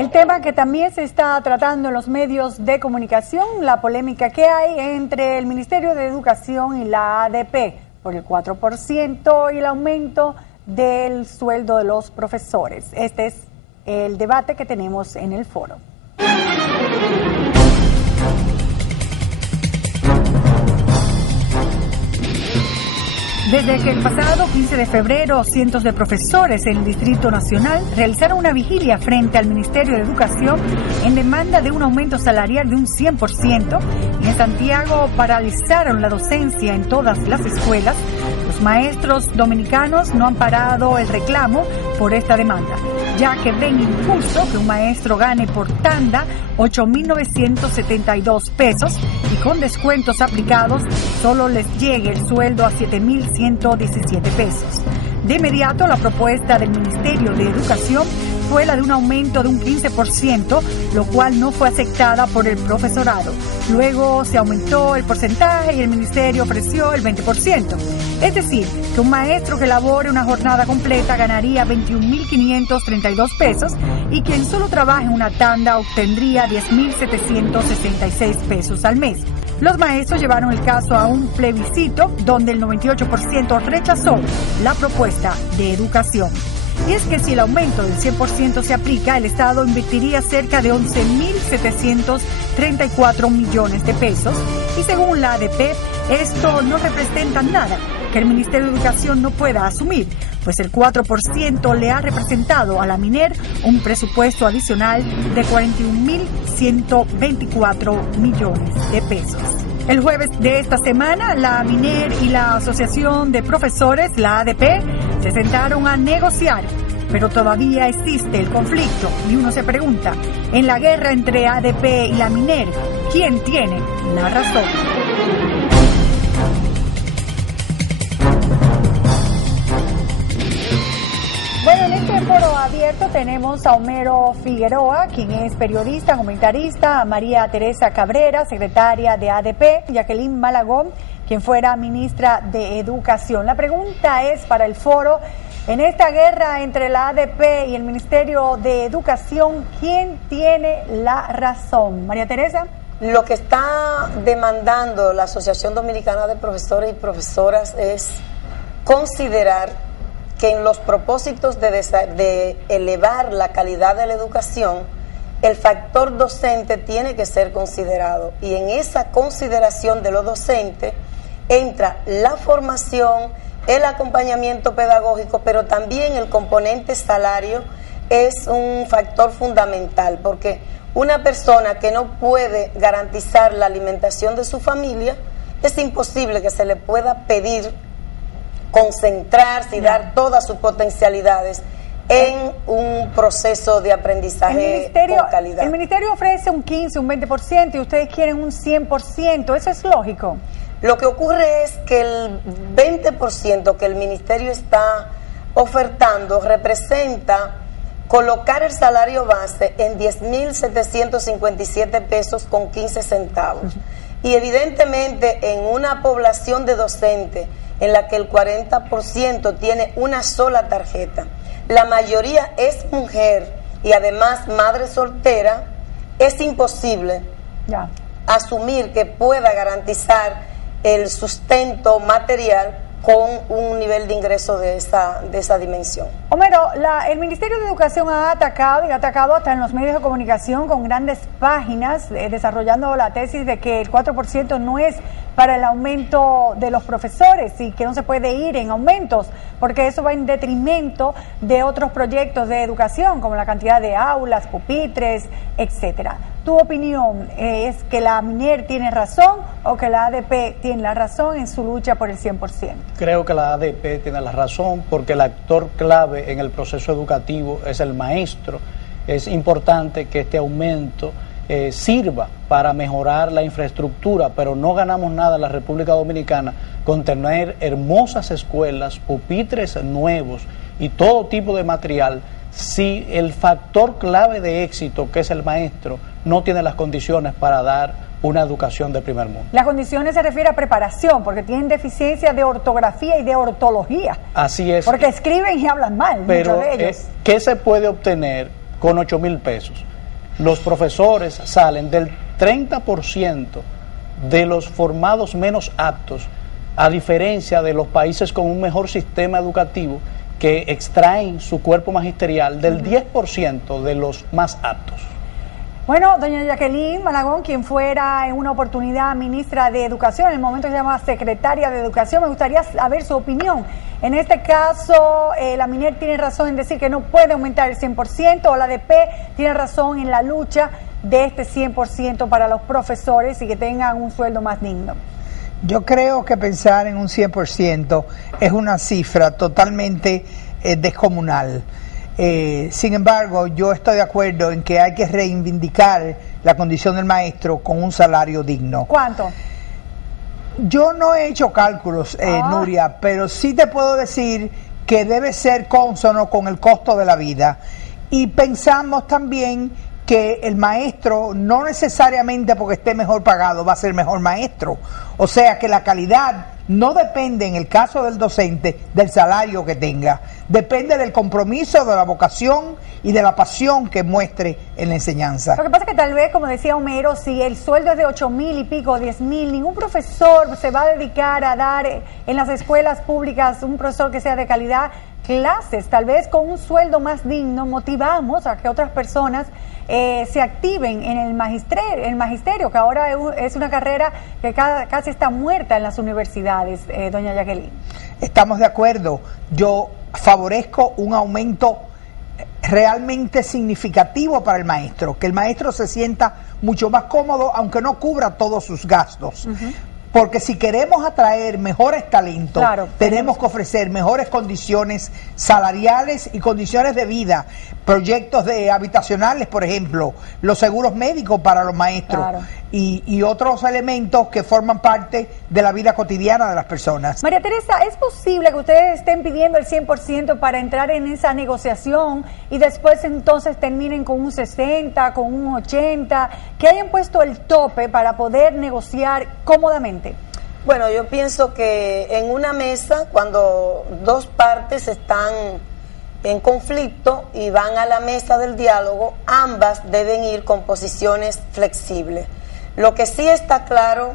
El tema que también se está tratando en los medios de comunicación, la polémica que hay entre el Ministerio de Educación y la ADP por el 4% y el aumento del sueldo de los profesores. Este es el debate que tenemos en el foro. Desde que el pasado 15 de febrero, cientos de profesores en el Distrito Nacional realizaron una vigilia frente al Ministerio de Educación en demanda de un aumento salarial de un 100%, y en Santiago paralizaron la docencia en todas las escuelas. Los maestros dominicanos no han parado el reclamo por esta demanda, ya que ven injusto que un maestro gane por tanda 8.972 pesos y con descuentos aplicados solo les llegue el sueldo a 7.117 pesos. De inmediato, la propuesta del Ministerio de Educación fue la de un aumento de un 15%, lo cual no fue aceptada por el profesorado. Luego se aumentó el porcentaje y el Ministerio ofreció el 20%. Es decir, que un maestro que labore una jornada completa ganaría 21.532 pesos y quien solo trabaje una tanda obtendría 10.766 pesos al mes. Los maestros llevaron el caso a un plebiscito donde el 98% rechazó la propuesta de educación. Y es que si el aumento del 100% se aplica, el Estado invertiría cerca de 11.734 millones de pesos y según la ADP, esto no representa nada que el Ministerio de Educación no pueda asumir, pues el 4% le ha representado a la MINER un presupuesto adicional de 41.124 millones de pesos. El jueves de esta semana, la MINER y la Asociación de Profesores, la ADP, se sentaron a negociar, pero todavía existe el conflicto y uno se pregunta, en la guerra entre ADP y la MINER, ¿quién tiene la razón? Bueno, en este foro abierto tenemos a Homero Figueroa, quien es periodista, comentarista, a María Teresa Cabrera, secretaria de ADP, Jacqueline Malagón, quien fuera ministra de Educación. La pregunta es para el foro, en esta guerra entre la ADP y el Ministerio de Educación, ¿quién tiene la razón? María Teresa. Lo que está demandando la Asociación Dominicana de Profesores y Profesoras es considerar que en los propósitos de elevar la calidad de la educación, el factor docente tiene que ser considerado. Y en esa consideración de los docentes entra la formación, el acompañamiento pedagógico, pero también el componente salario es un factor fundamental, porque una persona que no puede garantizar la alimentación de su familia, es imposible que se le pueda pedir concentrarse y dar todas sus potencialidades en un proceso de aprendizaje con calidad. El Ministerio ofrece un 15, un 20% y ustedes quieren un 100%, ¿eso es lógico? Lo que ocurre es que el 20% que el Ministerio está ofertando representa colocar el salario base en 10.757 pesos con 15 centavos. Y evidentemente en una población de docentes en la que el 40% tiene una sola tarjeta, la mayoría es mujer y además madre soltera, es imposible asumir que pueda garantizar el sustento material con un nivel de ingreso de esa dimensión. Homero, el Ministerio de Educación ha atacado y ha atacado hasta en los medios de comunicación con grandes páginas desarrollando la tesis de que el 4% no es para el aumento de los profesores y que no se puede ir en aumentos porque eso va en detrimento de otros proyectos de educación como la cantidad de aulas, pupitres, etcétera. ¿Tu opinión es que la MINER tiene razón o que la ADP tiene la razón en su lucha por el 100%? Creo que la ADP tiene la razón porque el actor clave en el proceso educativo es el maestro. Es importante que este aumento sirva para mejorar la infraestructura, pero no ganamos nada en la República Dominicana con tener hermosas escuelas, pupitres nuevos y todo tipo de material si el factor clave de éxito, que es el maestro, no tiene las condiciones para dar una educación de primer mundo. Las condiciones se refiere a preparación, porque tienen deficiencia de ortografía y de ortología. Así es. Porque escriben y hablan mal, pero muchos de ellos. ¿qué se puede obtener con 8.000 pesos? los profesores salen del 30% de los formados menos aptos, a diferencia de los países con un mejor sistema educativo que extraen su cuerpo magisterial del 10% de los más aptos. Bueno, doña Jacqueline Malagón, quien fuera en una oportunidad ministra de Educación, en el momento se llama secretaria de Educación, me gustaría saber su opinión. En este caso, la MINER tiene razón en decir que no puede aumentar el 100%, o la ADP tiene razón en la lucha de este 100% para los profesores y que tengan un sueldo más digno. Yo creo que pensar en un 100% es una cifra totalmente descomunal. Sin embargo, yo estoy de acuerdo en que hay que reivindicar la condición del maestro con un salario digno. ¿Cuánto? Yo no he hecho cálculos, Nuria, pero sí te puedo decir que debe ser cónsono con el costo de la vida. Y pensamos también que el maestro, no necesariamente porque esté mejor pagado, va a ser mejor maestro. O sea que la calidad no depende, en el caso del docente, del salario que tenga. Depende del compromiso, de la vocación y de la pasión que muestre en la enseñanza. Lo que pasa es que tal vez, como decía Homero, si el sueldo es de 8,000 y pico, 10,000, ningún profesor se va a dedicar a dar en las escuelas públicas, un profesor que sea de calidad, clases. Tal vez con un sueldo más digno motivamos a que otras personas se activen en el magisterio, que ahora es una carrera que casi está muerta en las universidades, doña Jacqueline. Estamos de acuerdo. Yo favorezco un aumento realmente significativo para el maestro, que el maestro se sienta mucho más cómodo, aunque no cubra todos sus gastos. Porque si queremos atraer mejores talentos, tenemos que ofrecer mejores condiciones salariales y condiciones de vida, proyectos habitacionales, por ejemplo, los seguros médicos para los maestros y otros elementos que forman parte de la vida cotidiana de las personas. María Teresa, ¿es posible que ustedes estén pidiendo el 100% para entrar en esa negociación y después entonces terminen con un 60, con un 80, que hayan puesto el tope para poder negociar cómodamente? Bueno, yo pienso que en una mesa, cuando dos partes están en conflicto y van a la mesa del diálogo, ambas deben ir con posiciones flexibles. Lo que sí está claro,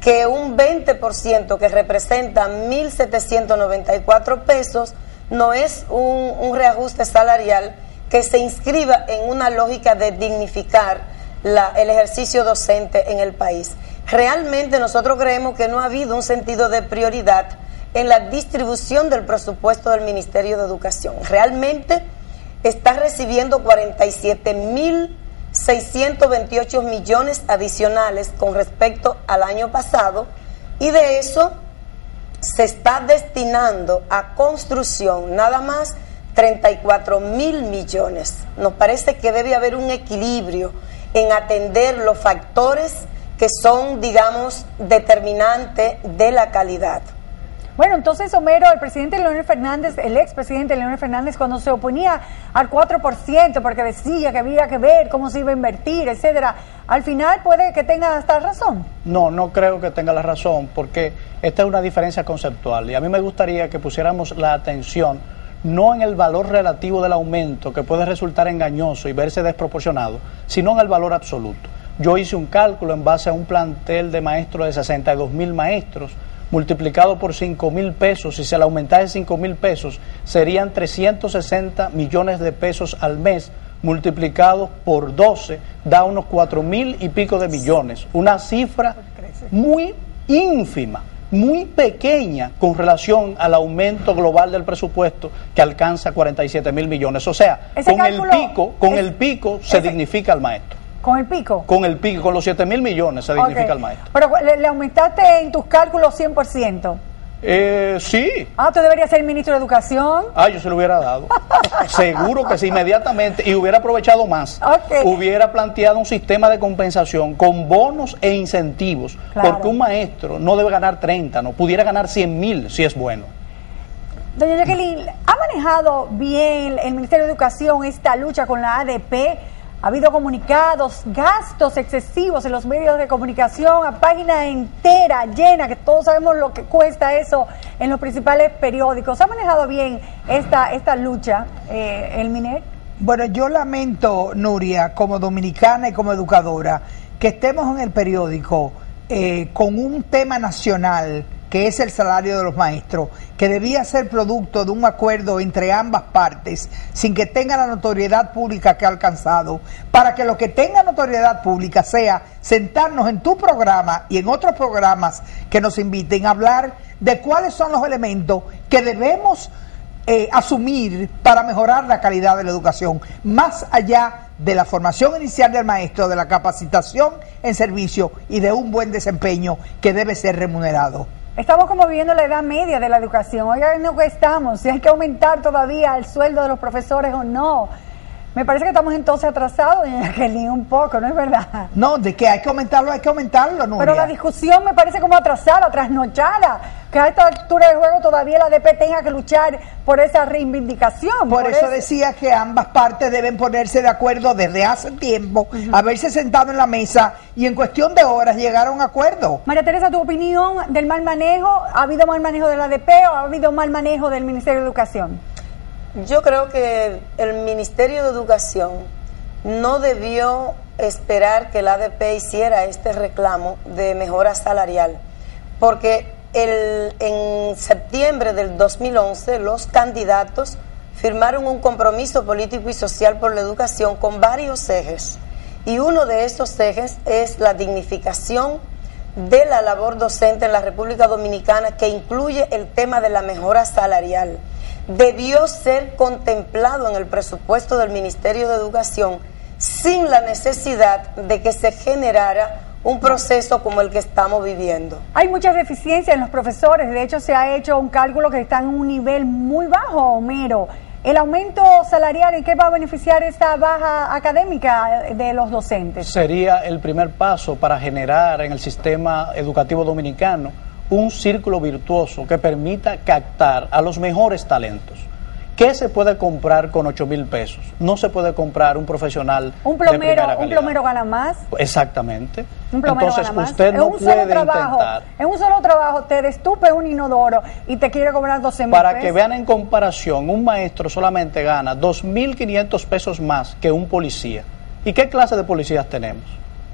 que un 20% que representa 1.794 pesos no es un reajuste salarial que se inscriba en una lógica de dignificar el ejercicio docente en el país. Realmente nosotros creemos que no ha habido un sentido de prioridad en la distribución del presupuesto del Ministerio de Educación. Realmente está recibiendo 47.628 millones adicionales con respecto al año pasado, y de eso se está destinando a construcción nada más 34.000 millones. Nos parece que debe haber un equilibrio en atender los factores que son, digamos, determinantes de la calidad. Bueno, entonces, Homero, el presidente Leonel Fernández, el expresidente Leonel Fernández, cuando se oponía al 4%, porque decía que había que ver cómo se iba a invertir, etcétera, al final puede que tenga hasta razón. No, no creo que tenga la razón, porque esta es una diferencia conceptual, y a mí me gustaría que pusiéramos la atención no en el valor relativo del aumento, que puede resultar engañoso y verse desproporcionado, sino en el valor absoluto. Yo hice un cálculo en base a un plantel de maestros de 62,000 maestros, multiplicado por 5,000 pesos, si se le aumentase 5,000 pesos, serían 360 millones de pesos al mes, multiplicados por 12, da unos 4,000 y pico de millones, una cifra muy ínfima, muy pequeña con relación al aumento global del presupuesto que alcanza 47,000 millones. O sea, con el pico se dignifica al maestro. ¿Con el pico? Con el pico, con los 7,000 millones se dignifica al maestro. Pero le aumentaste en tus cálculos 100%. Sí. Tú deberías ser ministro de Educación. Yo se lo hubiera dado. Seguro que sí, inmediatamente. Y hubiera aprovechado más. Hubiera planteado un sistema de compensación con bonos e incentivos. Porque un maestro no debe ganar 30, no pudiera ganar 100,000 si es bueno. Doña Jacqueline, ¿ha manejado bien el Ministerio de Educación esta lucha con la ADP? Ha habido comunicados, gastos excesivos en los medios de comunicación, a página entera, llena, que todos sabemos lo que cuesta eso en los principales periódicos. ¿Ha manejado bien esta lucha el MINER? Bueno, yo lamento, Nuria, como dominicana y como educadora, que estemos en el periódico con un tema nacional que es el salario de los maestros, que debía ser producto de un acuerdo entre ambas partes, sin que tenga la notoriedad pública que ha alcanzado, para que lo que tenga notoriedad pública sea sentarnos en tu programa y en otros programas que nos inviten a hablar de cuáles son los elementos que debemos asumir para mejorar la calidad de la educación, más allá de la formación inicial del maestro, de la capacitación en servicio y de un buen desempeño que debe ser remunerado. Estamos como viviendo la edad media de la educación. Oigan, ¿no que estamos? Si hay que aumentar todavía el sueldo de los profesores o no. Me parece que estamos entonces atrasados, doña Jacqueline, un poco, ¿no es verdad? No, de que hay que aumentarlo, Nuria. Pero la discusión me parece como atrasada, trasnochada, que a esta altura del juego todavía la ADP tenga que luchar por esa reivindicación. Por eso decía que ambas partes deben ponerse de acuerdo desde hace tiempo, haberse sentado en la mesa y en cuestión de horas llegar a un acuerdo. María Teresa, ¿tu opinión del mal manejo? ¿Ha habido mal manejo de la ADP o ha habido mal manejo del Ministerio de Educación? Yo creo que el Ministerio de Educación no debió esperar que la ADP hiciera este reclamo de mejora salarial, porque en septiembre del 2011 los candidatos firmaron un compromiso político y social por la educación con varios ejes, y uno de estos ejes es la dignificación de la labor docente en la República Dominicana, que incluye el tema de la mejora salarial. Debió ser contemplado en el presupuesto del Ministerio de Educación sin la necesidad de que se generara un proceso como el que estamos viviendo. Hay muchas deficiencias en los profesores, de hecho se ha hecho un cálculo que está en un nivel muy bajo, Homero. ¿El aumento salarial en qué va a beneficiar esta baja académica de los docentes? Sería el primer paso para generar en el sistema educativo dominicano un círculo virtuoso que permita captar a los mejores talentos. ¿Qué se puede comprar con 8,000 pesos? No se puede comprar un profesional de primera calidad. ¿Un plomero gana más? Exactamente. Un plomero Entonces gana más. usted no puede intentar. En un solo trabajo te destupe un inodoro y te quiere cobrar 12,000 pesos. Para que vean en comparación, un maestro solamente gana 2,500 pesos más que un policía. ¿Y qué clase de policías tenemos?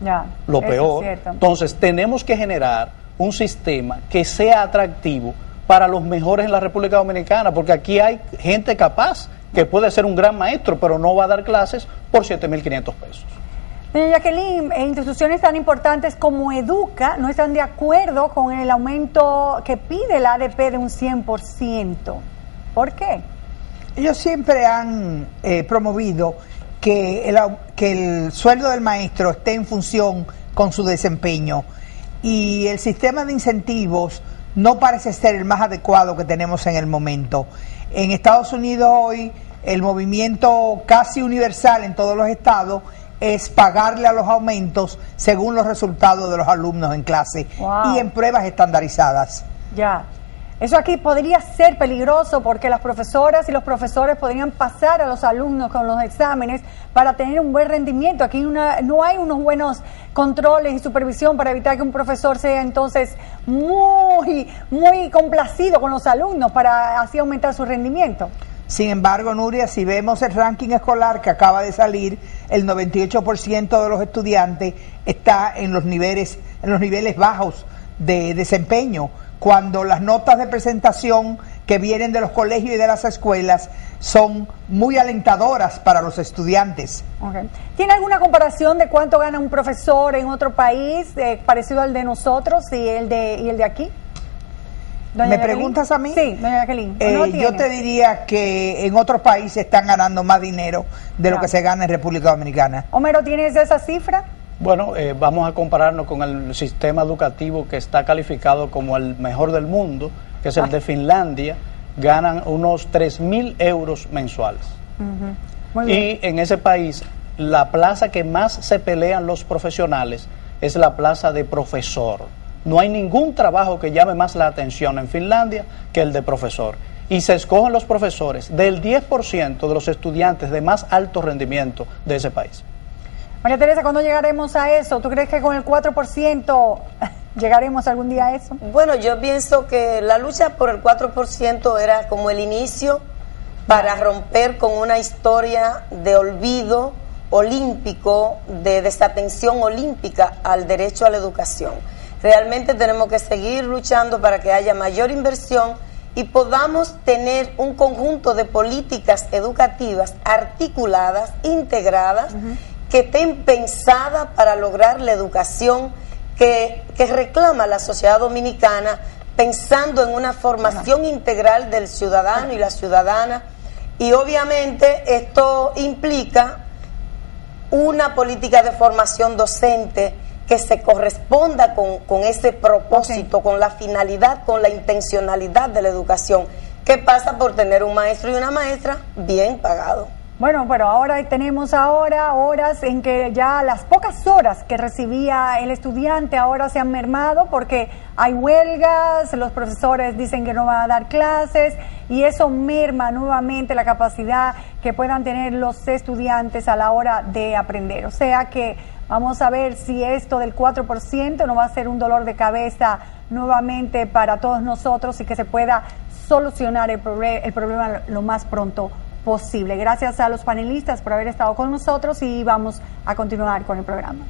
Ya, lo peor. Entonces tenemos que generar un sistema que sea atractivo para los mejores en la República Dominicana, porque aquí hay gente capaz que puede ser un gran maestro, pero no va a dar clases por 7,500 pesos. Doña Jacqueline, instituciones tan importantes como Educa no están de acuerdo con el aumento que pide la ADP de un 100%. ¿Por qué? Ellos siempre han promovido que el sueldo del maestro esté en función con su desempeño, y el sistema de incentivos no parece ser el más adecuado que tenemos en el momento. En Estados Unidos hoy el movimiento casi universal en todos los estados es pagarle a los aumentos según los resultados de los alumnos en clase y en pruebas estandarizadas. Ya. Eso aquí podría ser peligroso porque las profesoras y los profesores podrían pasar a los alumnos con los exámenes para tener un buen rendimiento. Aquí no hay unos buenos controles y supervisión para evitar que un profesor sea entonces muy complacido con los alumnos para así aumentar su rendimiento. Sin embargo, Nuria, si vemos el ranking escolar que acaba de salir, el 98% de los estudiantes está en los niveles bajos de desempeño, cuando las notas de presentación que vienen de los colegios y de las escuelas son muy alentadoras para los estudiantes. Okay. ¿Tiene alguna comparación de cuánto gana un profesor en otro país parecido al de nosotros y el de aquí? ¿Me preguntas a mí? Sí, doña Jacqueline. Yo te diría que en otros países están ganando más dinero de lo que se gana en República Dominicana. Homero, ¿tienes esa cifra? Bueno, vamos a compararnos con el sistema educativo que está calificado como el mejor del mundo, que es el de Finlandia. Ganan unos 3,000 euros mensuales. Muy bien. Y en ese país, la plaza que más se pelean los profesionales es la plaza de profesor. No hay ningún trabajo que llame más la atención en Finlandia que el de profesor. Y se escogen los profesores del 10% de los estudiantes de más alto rendimiento de ese país. María Teresa, ¿cuándo llegaremos a eso? ¿Tú crees que con el 4% llegaremos algún día a eso? Bueno, yo pienso que la lucha por el 4% era como el inicio para romper con una historia de olvido olímpico, de desatención olímpica al derecho a la educación. Realmente tenemos que seguir luchando para que haya mayor inversión y podamos tener un conjunto de políticas educativas articuladas, integradas, que estén pensadas para lograr la educación que reclama la sociedad dominicana, pensando en una formación integral del ciudadano y la ciudadana. Y obviamente esto implica una política de formación docente que se corresponda con ese propósito, con la finalidad, con la intencionalidad de la educación, que pasa por tener un maestro y una maestra bien pagados. Bueno, pero ahora tenemos horas en que ya las pocas horas que recibía el estudiante ahora se han mermado porque hay huelgas, los profesores dicen que no van a dar clases y eso merma nuevamente la capacidad que puedan tener los estudiantes a la hora de aprender. O sea que vamos a ver si esto del 4% no va a ser un dolor de cabeza nuevamente para todos nosotros y que se pueda solucionar el problema lo más pronto posible. Gracias a los panelistas por haber estado con nosotros y vamos a continuar con el programa.